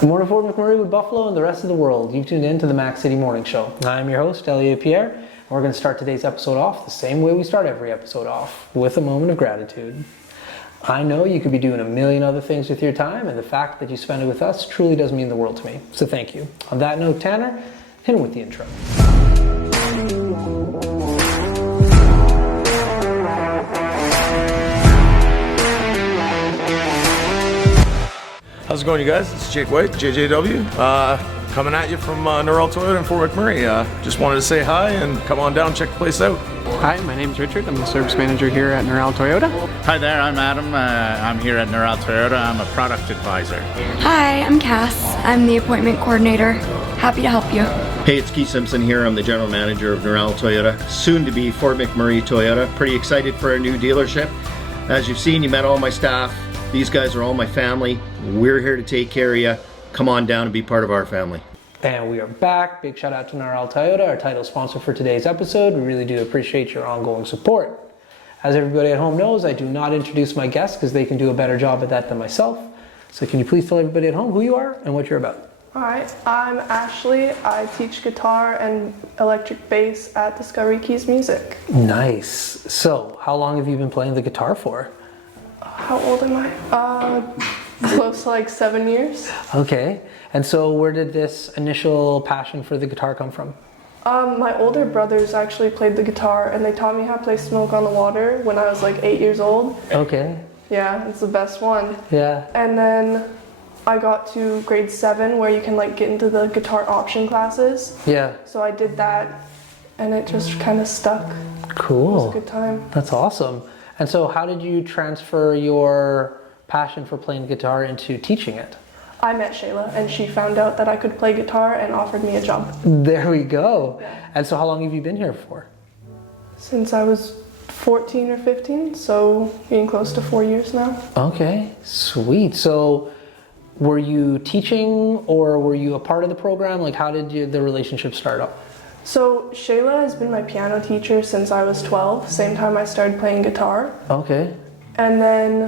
Good morning, Fort McMurray with Buffalo and the rest of the world. You've tuned in to the Mac City Morning Show. I'm your host, Ashely Pierre, and we're going to start today's episode off the same way we start every episode off, with a moment of gratitude. I know you could be doing a million other things with your time, and the fact that you spend it with us truly does mean the world to me. So thank you. On that note, Tanner, hit him with the intro. How's it going, you guys? It's Jake White, JJW, coming at you from Norrell Toyota in Fort McMurray. Just wanted to say hi and come on down, check the place out. Hi, my name's Richard. I'm the service manager here at Norrell Toyota. Hi there, I'm Adam. I'm here at Norrell Toyota. I'm a product advisor. Hi, I'm Cass. I'm the appointment coordinator. Happy to help you. Hey, it's Keith Simpson here. I'm the general manager of Norrell Toyota, soon to be Fort McMurray Toyota. Pretty excited for our new dealership. As you've seen, you met all my staff. These guys are all my family. We're here to take care of you. Come on down and be part of our family. And we are back. Big shout out to Norrell Toyota, our title sponsor for today's episode. We really do appreciate your ongoing support. As everybody at home knows, I do not introduce my guests because they can do a better job at that than myself. So can you please tell everybody at home who you are and what you're about? Hi, I'm Ashely. I teach guitar and electric bass at Discover Keys Music. Nice. So how long have you been playing the guitar for? How old am I? Close to like 7 years. Okay. And so where did this initial passion for the guitar come from? My older brothers actually played the guitar and they taught me how to play Smoke on the Water when I was like 8 years old. Okay. Yeah, it's the best one. Yeah. And then I got to grade 7 where you can like get into the guitar option classes. Yeah. So I did that and it just kind of stuck. Cool. It was a good time. That's awesome. And so how did you transfer your passion for playing guitar into teaching it? I met Shayla and she found out that I could play guitar and offered me a job. There we go. Yeah. And so how long have you been here for? Since I was 14 or 15, so being close to 4 years now. Okay, sweet. So were you teaching or were you a part of the program? Like how did the relationship start up? So Shayla has been my piano teacher since I was 12, same time I started playing guitar. Okay. And then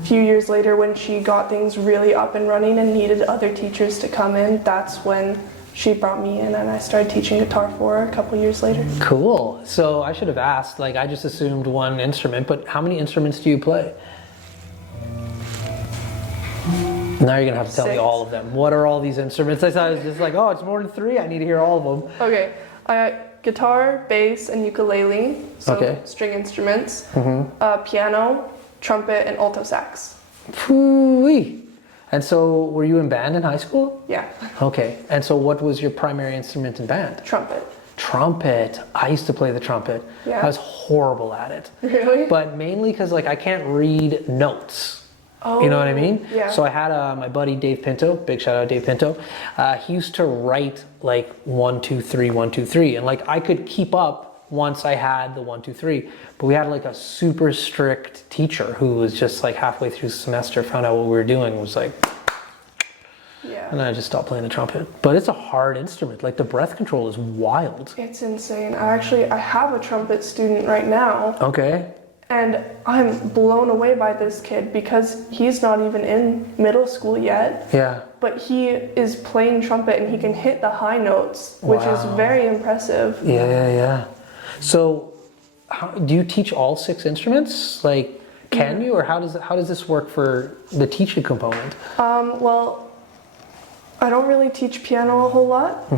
a few years later when she got things really up and running and needed other teachers to come in, that's when she brought me in and I started teaching guitar for her a couple years later. Cool. So I should have asked, like I just assumed one instrument, but how many instruments do you play? Now you're gonna have to tell me 6. all of them. What are all these instruments? I thought it was just like, oh, it's more than 3. I need to hear all of them. Okay, guitar, bass, and ukulele, so Okay. string instruments, piano, trumpet, and alto sax. Phoo-wee. And so were you in band in high school? Yeah, Okay. And so what was your primary instrument in band? trumpet. Trumpet. I used to play the trumpet. Yeah. I was horrible at it. Really? But mainly because like I can't read notes. Oh, You know what I mean? Yeah. So I had my buddy Dave Pinto, big shout out Dave Pinto. He used to write like 1, 2, 3, 1, 2, 3. And like I could keep up once I had the 1, 2, 3. But we had like a super strict teacher who was just like halfway through the semester, found out what we were doing, and was like, Yeah. and then I just stopped playing the trumpet. But it's a hard instrument. Like the breath control is wild. It's insane. I have a trumpet student right now, Okay. and I'm blown away by this kid because he's not even in middle school yet, Yeah. but he is playing trumpet and he can hit the high notes, which is Wow. very impressive. Yeah. So do you teach all 6 instruments? Like, can you, or how does this work for the teaching component? Well, I don't really teach piano a whole lot.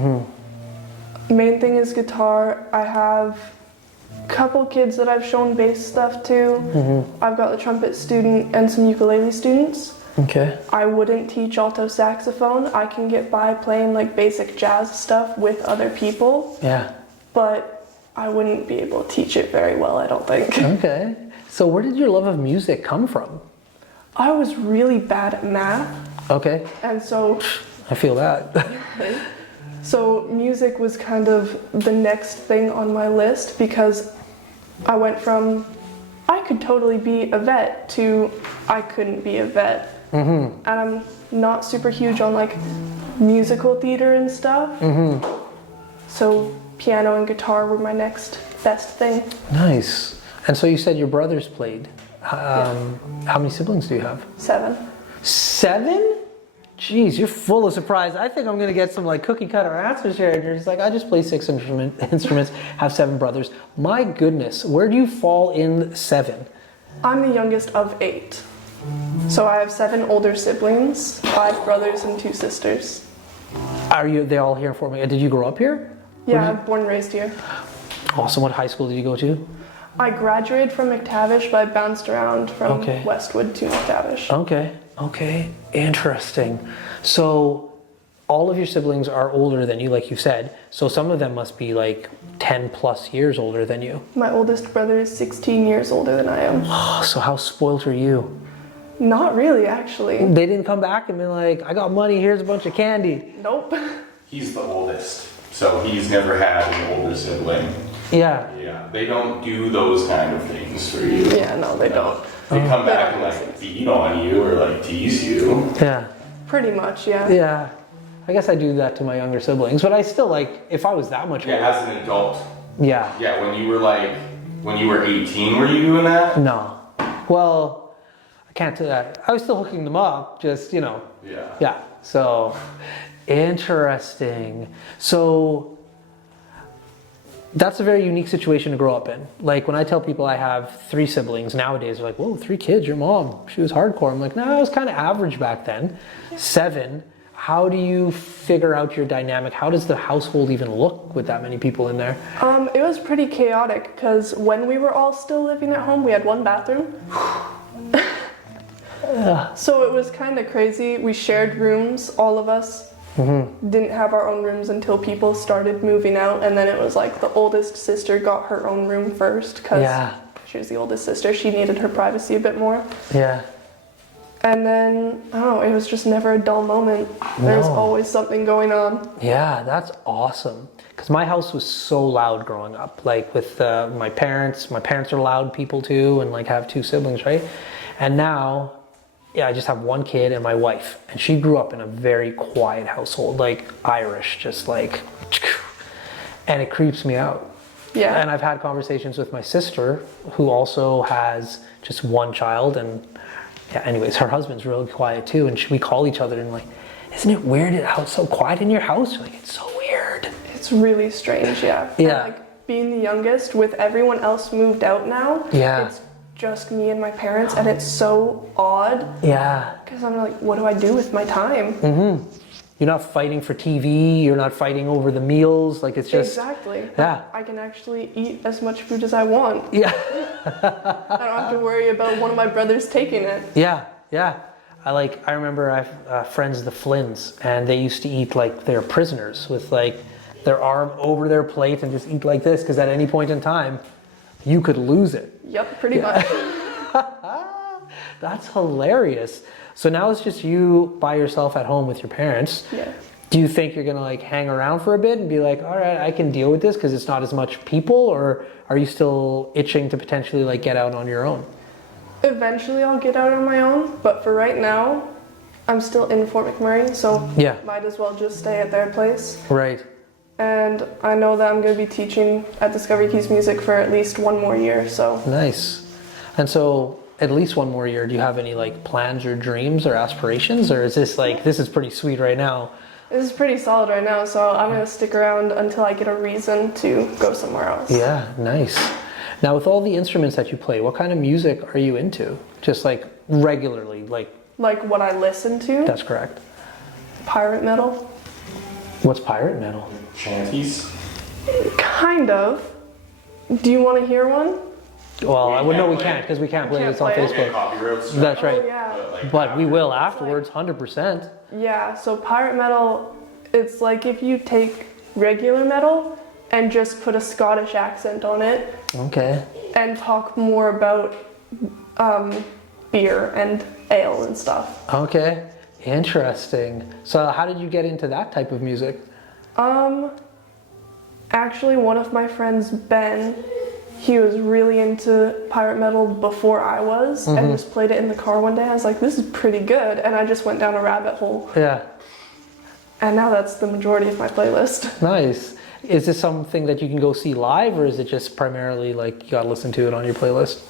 Main thing is guitar. I have a couple kids that I've shown bass stuff to. I've got the trumpet student and some ukulele students. Okay. I wouldn't teach alto saxophone. I can get by playing like basic jazz stuff with other people, Yeah. but I wouldn't be able to teach it very well, I don't think. Okay. So where did your love of music come from? I was really bad at math, Okay. and so I feel that. music was kind of the next thing on my list because I went from I could totally be a vet to I couldn't be a vet. And I'm not super huge on like musical theater and stuff. So piano and guitar were my next best thing. Nice. And so you said your brothers played. How many siblings do you have? 7. 7? Jeez, you're full of surprise. I think I'm gonna get some like cookie cutter answers here. And you're just like, I just play 6 instruments, have 7 brothers. My goodness, where do you fall in 7? I'm the youngest of 8. So I have 7 older siblings, 5 brothers and 2 sisters. They all here in Fort McMurray? Did you grow up here? Yeah, I'm born and raised here. Awesome. What high school did you go to? I graduated from McTavish, but I bounced around from Okay. Westwood to McTavish. Okay, interesting. So all of your siblings are older than you, like you said. So some of them must be like 10 plus years older than you. My oldest brother is 16 years older than I am. So how spoiled are you? Not really, actually. They didn't come back and be like, I got money, here's a bunch of candy. Nope. He's the oldest, so he's never had an older sibling. Yeah. Yeah, they don't do those kind of things for you. Yeah, no, they don't. They come back and like beat on you or like tease you. Yeah. Pretty much, yeah. Yeah. I guess I do that to my younger siblings, but I still like, if I was that much older. Yeah, as an adult. Yeah. Yeah, when you were 18, were you doing that? No. Well, I can't do that. I was still hooking them up, just, you know. Yeah. Yeah. So, interesting. So, that's a very unique situation to grow up in. Like when I tell people I have 3 siblings nowadays, they're like, whoa, 3 kids, your mom, she was hardcore. I'm like, no, I was kind of average back then. 7. How do you figure out your dynamic? How does the household even look with that many people in there? It was pretty chaotic because when we were all still living at home, we had 1 bathroom. So it was kind of crazy. We shared rooms, all of us. Didn't have our own rooms until people started moving out, and then it was like the oldest sister got her own room first because she was the oldest sister. She needed her privacy a bit more. Yeah. And then, I don't know, it was just never a dull moment. There's always something going on. Yeah, that's awesome. Because my house was so loud growing up. Like with my parents are loud people too, and like have 2 siblings, right? And now, yeah, I just have 1 kid and my wife. And she grew up in a very quiet household, like Irish, just like, and it creeps me out. Yeah. And I've had conversations with my sister, who also has just 1 child, and yeah, anyways, her husband's really quiet too, and we call each other and like, isn't it weird how it's so quiet in your house? We're like, it's so weird. It's really strange, yeah. Yeah. And like being the youngest with everyone else moved out now. Yeah. It's just me and my parents, and it's so odd. Yeah. Because I'm like, what do I do with my time? You're not fighting for TV, you're not fighting over the meals, like it's just... Exactly. Yeah. I can actually eat as much food as I want. Yeah. I don't have to worry about one of my brothers taking it. Yeah, yeah. I remember I have friends, the Flynns, and they used to eat like they're prisoners with like their arm over their plate and just eat like this, because at any point in time, you could lose it. Yep, pretty much. That's hilarious. So now it's just you by yourself at home with your parents. Yeah. Do you think you're gonna like hang around for a bit and be like, all right, I can deal with this because it's not as much people, or are you still itching to potentially like get out on your own? Eventually I'll get out on my own, but for right now, I'm still in Fort McMurray, so Yeah. might as well just stay at their place. Right. And I know that I'm going to be teaching at Discover Keys Music for at least 1 more year, so. Nice. And so at least 1 more year, do you have any like plans or dreams or aspirations, or is this like, this is pretty sweet right now? This is pretty solid right now, so I'm going to stick around until I get a reason to go somewhere else. Yeah, nice. Now with all the instruments that you play, what kind of music are you into? Just like regularly, like... Like what I listen to? That's correct. Pirate metal. What's pirate metal? Shanties. Kind of. Do you want to hear one? Well, I would know we play can't, it. because we can't play can't this on play it. Facebook. Copyright stuff. That's right. Oh, yeah. But we will afterwards, 100%. Yeah, so pirate metal, it's like if you take regular metal and just put a Scottish accent on it Okay. and talk more about beer and ale and stuff. Okay. Interesting. So how did you get into that type of music? Actually, one of my friends, Ben, he was really into pirate metal before I was, and just played it in the car one day. I was like, this is pretty good, and I just went down a rabbit hole. Yeah. And now that's the majority of my playlist. Nice. Is this something that you can go see live, or is it just primarily like you gotta listen to it on your playlist?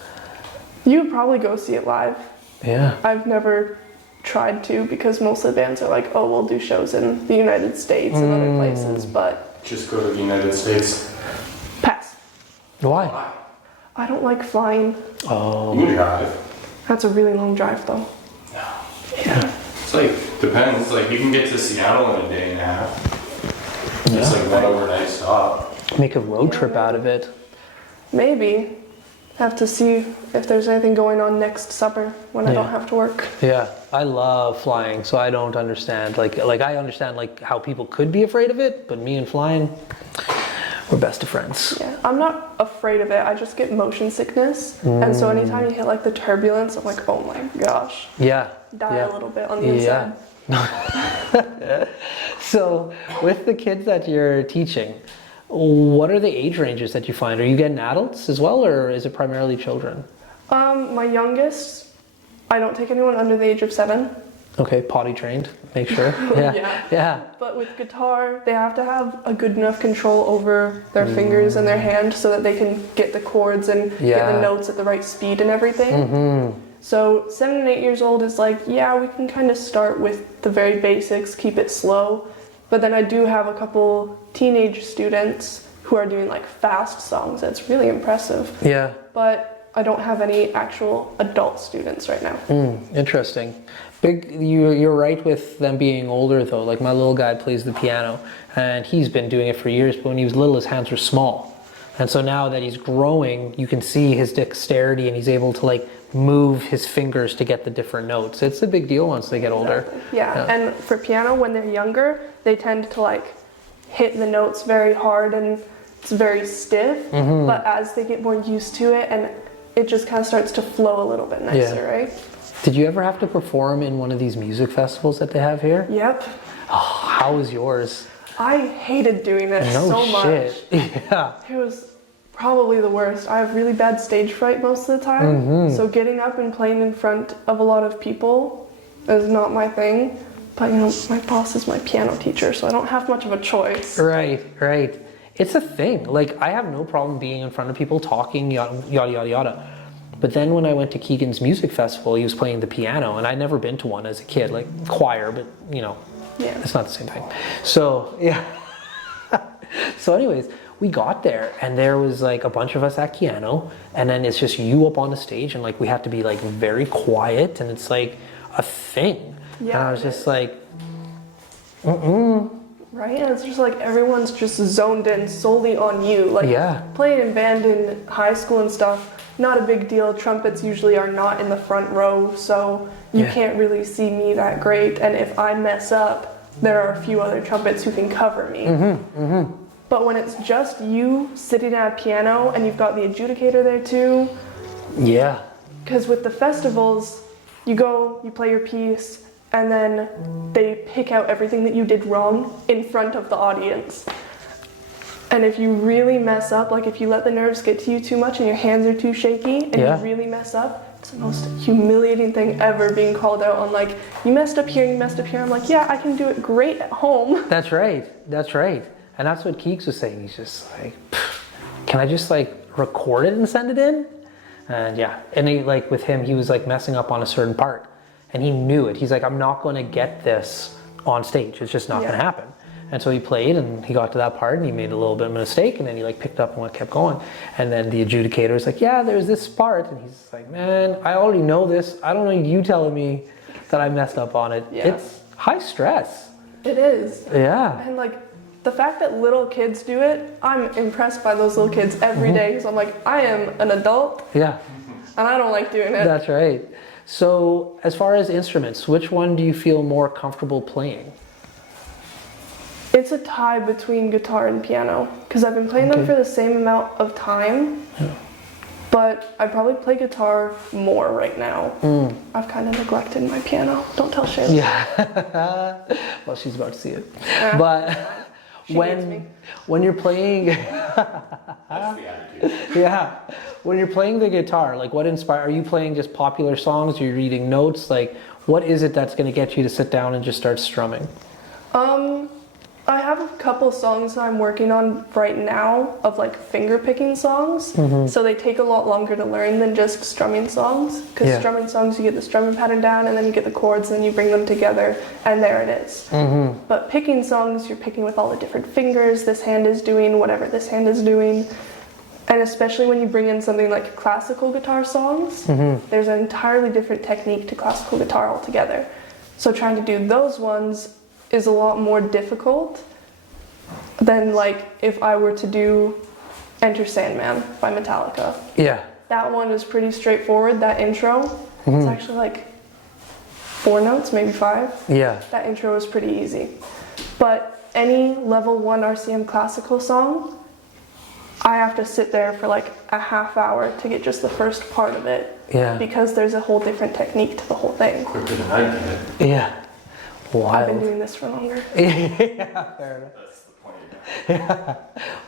You would probably go see it live. Yeah. I've never tried to, because most of the bands are like, oh, we'll do shows in the United States and other places, but Just go to the United States. pass. Why? I don't like flying. Oh. You can drive. That's a really long drive though. Yeah. It's like, depends. Like, you can get to Seattle in a day and a half. It's like one overnight stop. Make a road trip out of it. Maybe. Have to see if there's anything going on next supper when I don't have to work. Yeah, I love flying, so I don't understand. Like I understand like how people could be afraid of it, but me and flying, we're best of friends. Yeah, I'm not afraid of it. I just get motion sickness, and so anytime you hit like the turbulence, I'm like, oh my gosh. Yeah. Die a little bit on the inside. So, with the kids that you're teaching, what are the age ranges that you find? Are you getting adults as well, or is it primarily children? My youngest, I don't take anyone under the age of 7. Okay, potty trained, make sure. Yeah. But with guitar, they have to have a good enough control over their fingers and their hand so that they can get the chords and get the notes at the right speed and everything. So 7 and 8 years old is like, yeah, we can kind of start with the very basics, keep it slow. But then I do have a couple teenage students who are doing like fast songs. That's really impressive. Yeah. But I don't have any actual adult students right now. Interesting. You're right with them being older though. Like my little guy plays the piano and he's been doing it for years, but when he was little his hands were small. And so now that he's growing, you can see his dexterity and he's able to like move his fingers to get the different notes. It's a big deal once they get older. Yeah, and for piano, when they're younger, they tend to like hit the notes very hard and it's very stiff. But as they get more used to it, and it just kind of starts to flow a little bit nicer, right? Did you ever have to perform in one of these music festivals that they have here? Yep. Oh, how was yours? I hated doing it so much. Shit. Yeah. It was probably the worst. I have really bad stage fright most of the time. So getting up and playing in front of a lot of people is not my thing. But you know, my boss is my piano teacher, so I don't have much of a choice. Right. It's a thing. Like I have no problem being in front of people talking, yada, yada, yada. But then when I went to Keegan's music festival, he was playing the piano, and I'd never been to one as a kid, like choir, but you know, it's not the same thing. So, yeah. So anyways, we got there, and there was like a bunch of us at piano, and then it's just you up on the stage, and like we have to be like very quiet, and it's like a thing. Yeah, and I was just like, Right? And it's just like everyone's just zoned in solely on you. Like playing in band in high school and stuff, not a big deal. Trumpets usually are not in the front row, so you can't really see me that great. And if I mess up, there are a few other trumpets who can cover me. But when it's just you sitting at a piano and you've got the adjudicator there too. yeah. Because with the festivals, you go, you play your piece, and then they pick out everything that you did wrong in front of the audience. And if you really mess up, like if you let the nerves get to you too much and your hands are too shaky and you really mess up, it's the most humiliating thing ever, being called out on like, you messed up here, you messed up here. I'm like, yeah, I can do it great at home. That's right. And that's what Keeks was saying. He's just like, can I just like record it and send it in? And and he, like with him, he was like messing up on a certain part. And he knew it. He's like, I'm not going to get this on stage. It's just not going to happen. And so he played and he got to that part and he made a little bit of a mistake and then he like picked up and kept going. And then the adjudicator was like, yeah, there's this part. And he's like, man, I already know this. I don't need you telling me that I messed up on it. It's high stress. It is. Yeah. And like the fact that little kids do it, I'm impressed by those little kids every day because I'm like, I am an adult. Yeah. And I don't like doing it. That's right. So as far as instruments, which one do you feel more comfortable playing? It's a tie between guitar and piano because I've been playing them for the same amount of time, but I probably play guitar more right now. I've kind of neglected my piano. Don't tell Shayla. Yeah. Well, she's about to see it. But when you're playing, That's the attitude. when you're playing the guitar, like what are you playing just popular songs? Are you reading I have a couple songs that I'm working on right now of like finger picking songs. So they take a lot longer to learn than just strumming songs. Because strumming songs, you get the strumming pattern down and then you get the chords and then you bring them together and there it is. But picking songs, you're picking with all the different fingers. This hand is doing whatever this hand is doing. And especially when you bring in something like classical guitar songs, there's an entirely different technique to classical guitar altogether. So trying to do those ones is a lot more difficult than like if I were to do Enter Sandman by Metallica. Yeah. That one is pretty straightforward, that intro. It's actually like 4 notes, maybe 5. Yeah. That intro is pretty easy. But any level 1 RCM classical song, I have to sit there for like a half hour to get just the first part of it. Yeah. Because there's a whole different technique to the whole thing. Quicker than I get. Yeah. Wild. I've been doing this for longer. Yeah, fair enough. That's the point. Yeah.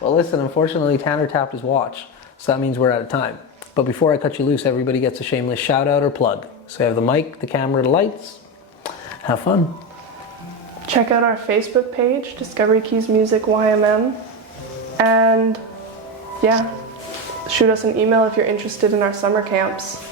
Well, listen, unfortunately, Tanner tapped his watch, so that means we're out of time. But before I cut you loose, everybody gets a shameless shout out or plug. So you have the mic, the camera, the lights. Have fun. Check out our Facebook page, Discover Keys YMM. And yeah, shoot us an email if you're interested in our summer camps.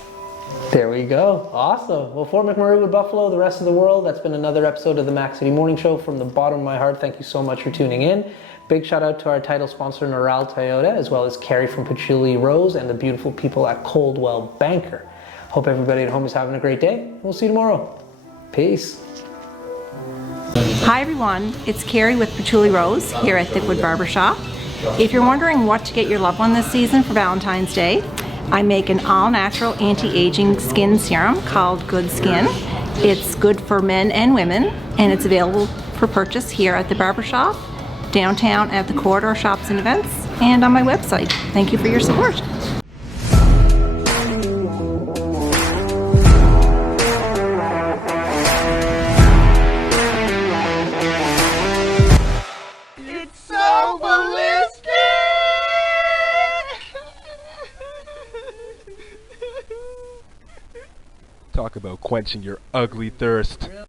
There we go. Awesome. Well, Fort McMurray with Buffalo, the rest of the world, that's been another episode of the Mac City Morning Show. From the bottom of my heart, thank you so much for tuning in. Big shout out to our title sponsor, Noral Toyota, as well as Carrie from Patchouli Rose and the beautiful people at Coldwell Banker. Hope everybody at home is having a great day. We'll see you tomorrow. Peace. Hi everyone, it's Carrie with Patchouli Rose here at Thickwood Barbershop. If you're wondering what to get your loved one this season for Valentine's Day, I make an all-natural anti-aging skin serum called Good Skin. It's good for men and women, and it's available for purchase here at the barbershop, downtown at the Corridor Shops and Events, and on my website. Thank you for your support. Talk about quenching your ugly thirst.